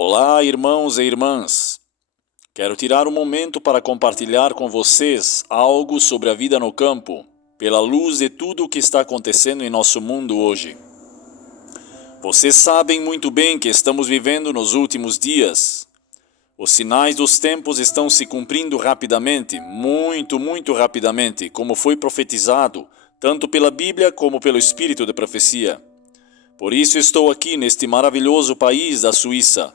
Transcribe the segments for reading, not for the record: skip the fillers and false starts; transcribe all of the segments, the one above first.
Olá, irmãos e irmãs. Quero tirar um momento para compartilhar com vocês algo sobre a vida no campo, pela luz de tudo o que está acontecendo em nosso mundo hoje. Vocês sabem muito bem que estamos vivendo nos últimos dias. Os sinais dos tempos estão se cumprindo rapidamente, muito rapidamente, como foi profetizado, tanto pela Bíblia como pelo Espírito de profecia. Por isso estou aqui neste maravilhoso país da Suíça.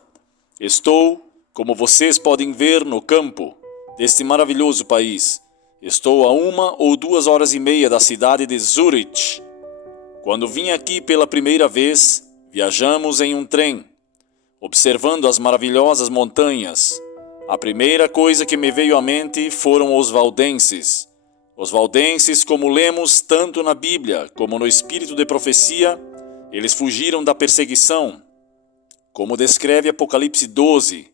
Estou, como vocês podem ver, no campo deste maravilhoso país. Estou a 1 ou 2 horas e meia da cidade de Zurich. Quando vim aqui pela primeira vez, viajamos em um trem, observando as maravilhosas montanhas. A primeira coisa que me veio à mente foram os valdenses. Os valdenses, como lemos tanto na Bíblia como no Espírito de profecia, eles fugiram da perseguição, como descreve Apocalipse 12,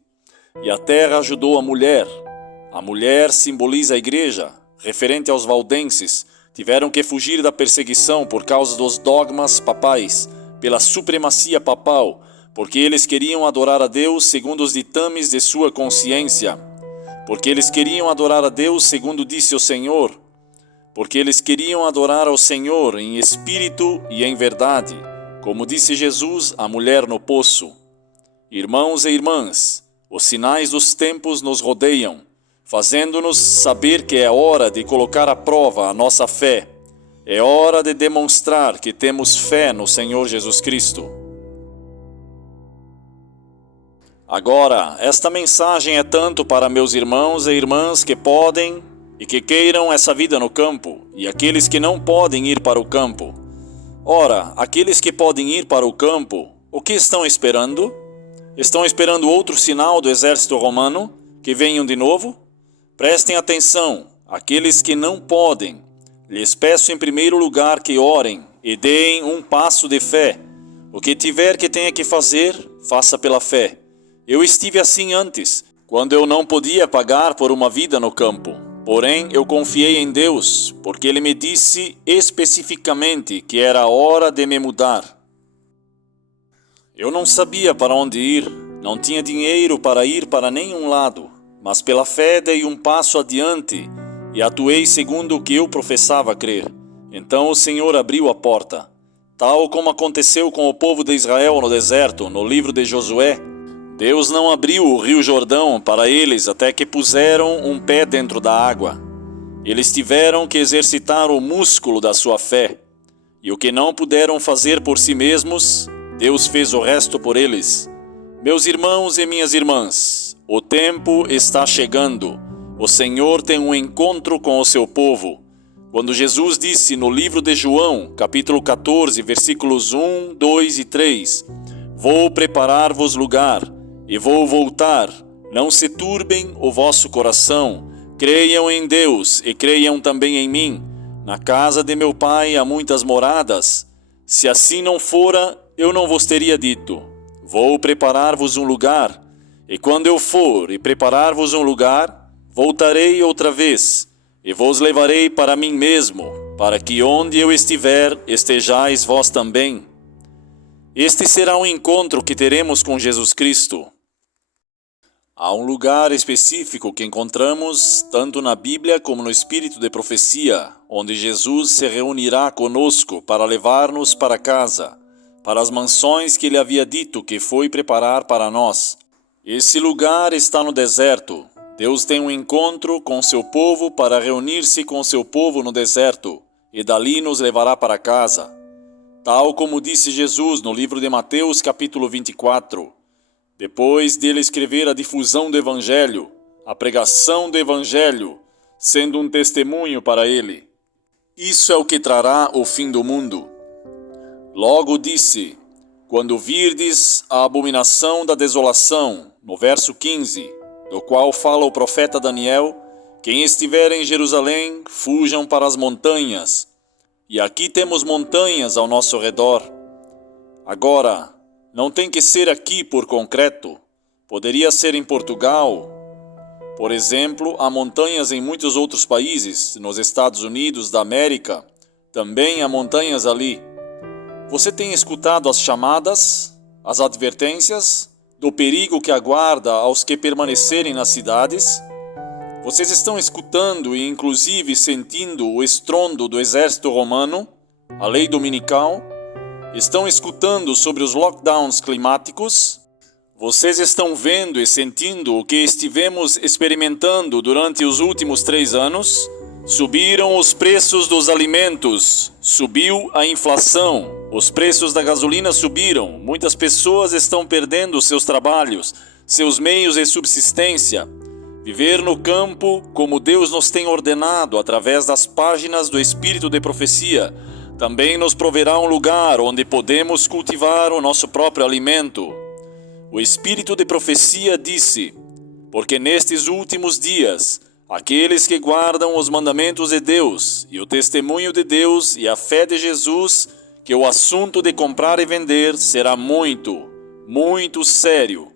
e a terra ajudou a mulher. A mulher simboliza a igreja, referente aos valdenses, tiveram que fugir da perseguição por causa dos dogmas papais, pela supremacia papal, porque eles queriam adorar a Deus segundo os ditames de sua consciência, porque eles queriam adorar a Deus segundo disse o Senhor, porque eles queriam adorar ao Senhor em espírito e em verdade, como disse Jesus à mulher no poço. Irmãos e irmãs, os sinais dos tempos nos rodeiam, fazendo-nos saber que é hora de colocar à prova a nossa fé. É hora de demonstrar que temos fé no Senhor Jesus Cristo. Agora, esta mensagem é tanto para meus irmãos e irmãs que podem e que queiram essa vida no campo, e aqueles que não podem ir para o campo. Ora, aqueles que podem ir para o campo, o que estão esperando? Estão esperando outro sinal do exército romano, que venham de novo? Prestem atenção, aqueles que não podem, lhes peço em primeiro lugar que orem e deem um passo de fé. O que tiver que tenha que fazer, faça pela fé. Eu estive assim antes, quando eu não podia pagar por uma vida no campo. Porém, eu confiei em Deus, porque Ele me disse especificamente que era a hora de me mudar. Eu não sabia para onde ir, não tinha dinheiro para ir para nenhum lado, mas pela fé dei um passo adiante e atuei segundo o que eu professava crer. Então o Senhor abriu a porta. Tal como aconteceu com o povo de Israel no deserto, no livro de Josué, Deus não abriu o rio Jordão para eles até que puseram um pé dentro da água. Eles tiveram que exercitar o músculo da sua fé. E o que não puderam fazer por si mesmos, Deus fez o resto por eles. Meus irmãos e minhas irmãs, o tempo está chegando. O Senhor tem um encontro com o seu povo. Quando Jesus disse no livro de João, capítulo 14, versículos 1, 2 e 3, Vou preparar-vos lugar, e vou voltar. Não se turbem o vosso coração. Creiam em Deus e creiam também em mim. Na casa de meu Pai há muitas moradas. Se assim não fora, eu não vos teria dito. Vou preparar-vos um lugar. E quando eu for e preparar-vos um lugar, voltarei outra vez, e vos levarei para mim mesmo, para que onde eu estiver, estejais vós também. Este será um encontro que teremos com Jesus Cristo. Há um lugar específico que encontramos tanto na Bíblia como no Espírito de profecia, onde Jesus se reunirá conosco para levar-nos para casa, para as mansões que Ele havia dito que foi preparar para nós. Esse lugar está no deserto. Deus tem um encontro com seu povo para reunir-se com seu povo no deserto, e dali nos levará para casa. Tal como disse Jesus no livro de Mateus, capítulo 24, depois dele escrever a difusão do Evangelho, a pregação do Evangelho, sendo um testemunho para ele. Isso é o que trará o fim do mundo. Logo disse, quando virdes a abominação da desolação, no verso 15, do qual fala o profeta Daniel, quem estiver em Jerusalém, fujam para as montanhas. E aqui temos montanhas ao nosso redor. Agora, não tem que ser aqui por concreto. Poderia ser em Portugal. Por exemplo, há montanhas em muitos outros países, nos Estados Unidos da América. Também há montanhas ali. Você tem escutado as chamadas, as advertências? do perigo que aguarda aos que permanecerem nas cidades? Vocês estão escutando e inclusive sentindo o estrondo do exército romano, a lei dominical? Estão escutando sobre os lockdowns climáticos? Vocês estão vendo e sentindo o que estivemos experimentando durante os últimos 3 anos? Subiram os preços dos alimentos, subiu a inflação, os preços da gasolina subiram, muitas pessoas estão perdendo seus trabalhos, seus meios de subsistência. Viver no campo como Deus nos tem ordenado através das páginas do Espírito de Profecia também nos proverá um lugar onde podemos cultivar o nosso próprio alimento. O Espírito de Profecia disse: porque nestes últimos dias aqueles que guardam os mandamentos de Deus e o testemunho de Deus e a fé de Jesus, que o assunto de comprar e vender será muito, muito sério.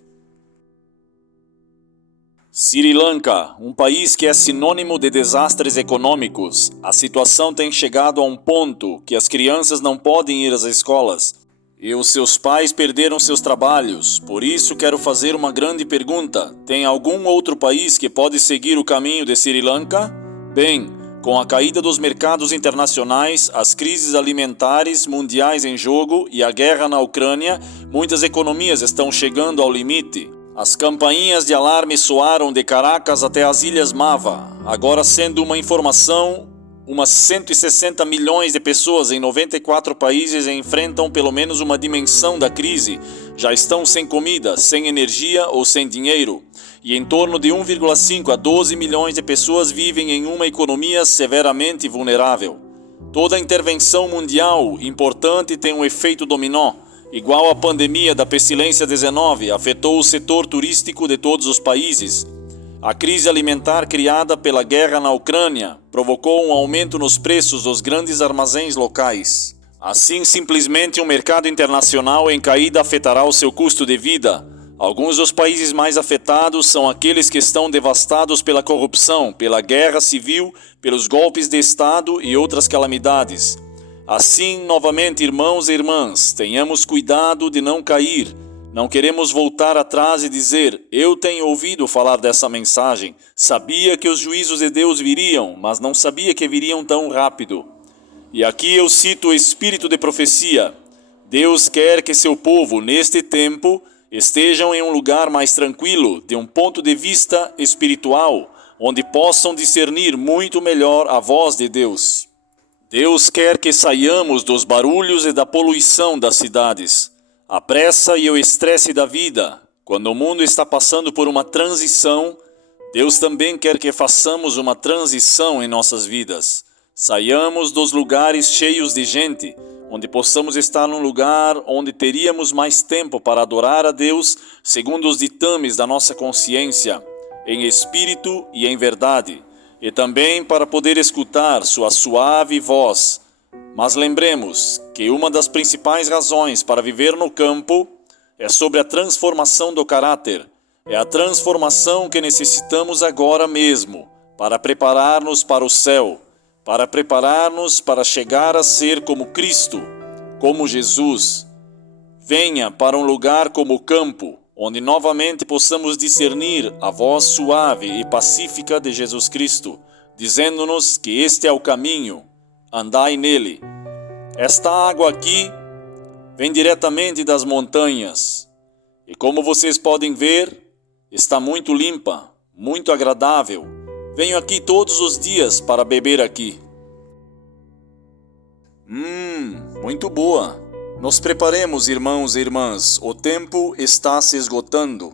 Sri Lanka, um país que é sinônimo de desastres econômicos, a situação tem chegado a um ponto que as crianças não podem ir às escolas e os seus pais perderam seus trabalhos. Por isso quero fazer uma grande pergunta: tem algum outro país que pode seguir o caminho de Sri Lanka? Bem, com a caída dos mercados internacionais, as crises alimentares mundiais em jogo e a guerra na Ucrânia, muitas economias estão chegando ao limite. As campainhas de alarme soaram de Caracas até as Ilhas Mava. Agora, sendo uma informação, umas 160 milhões de pessoas em 94 países enfrentam pelo menos uma dimensão da crise. Já estão sem comida, sem energia ou sem dinheiro. E em torno de 1,5 a 12 milhões de pessoas vivem em uma economia severamente vulnerável. Toda intervenção mundial importante tem um efeito dominó. Igual a pandemia da pestilência 19, afetou o setor turístico de todos os países. A crise alimentar criada pela guerra na Ucrânia provocou um aumento nos preços dos grandes armazéns locais. Assim, simplesmente um mercado internacional em caída afetará o seu custo de vida. Alguns dos países mais afetados são aqueles que estão devastados pela corrupção, pela guerra civil, pelos golpes de Estado e outras calamidades. Assim, novamente, irmãos e irmãs, tenhamos cuidado de não cair. Não queremos voltar atrás e dizer: eu tenho ouvido falar dessa mensagem, sabia que os juízos de Deus viriam, mas não sabia que viriam tão rápido. E aqui eu cito o Espírito de Profecia. Deus quer que seu povo, neste tempo, estejam em um lugar mais tranquilo, de um ponto de vista espiritual, onde possam discernir muito melhor a voz de Deus. Deus quer que saiamos dos barulhos e da poluição das cidades, a pressa e o estresse da vida. Quando o mundo está passando por uma transição, Deus também quer que façamos uma transição em nossas vidas. Saiamos dos lugares cheios de gente, onde possamos estar num lugar onde teríamos mais tempo para adorar a Deus segundo os ditames da nossa consciência, em espírito e em verdade, e também para poder escutar sua suave voz. Mas lembremos que uma das principais razões para viver no campo é sobre a transformação do caráter. É a transformação que necessitamos agora mesmo para preparar-nos para o céu, para preparar-nos para chegar a ser como Cristo, como Jesus. Venha para um lugar como o campo, onde novamente possamos discernir a voz suave e pacífica de Jesus Cristo, dizendo-nos que este é o caminho, andai nele. Esta água aqui vem diretamente das montanhas, e como vocês podem ver, está muito limpa, muito agradável. Venho aqui todos os dias para beber aqui. Muito boa. Nos preparemos, irmãos e irmãs, o tempo está se esgotando.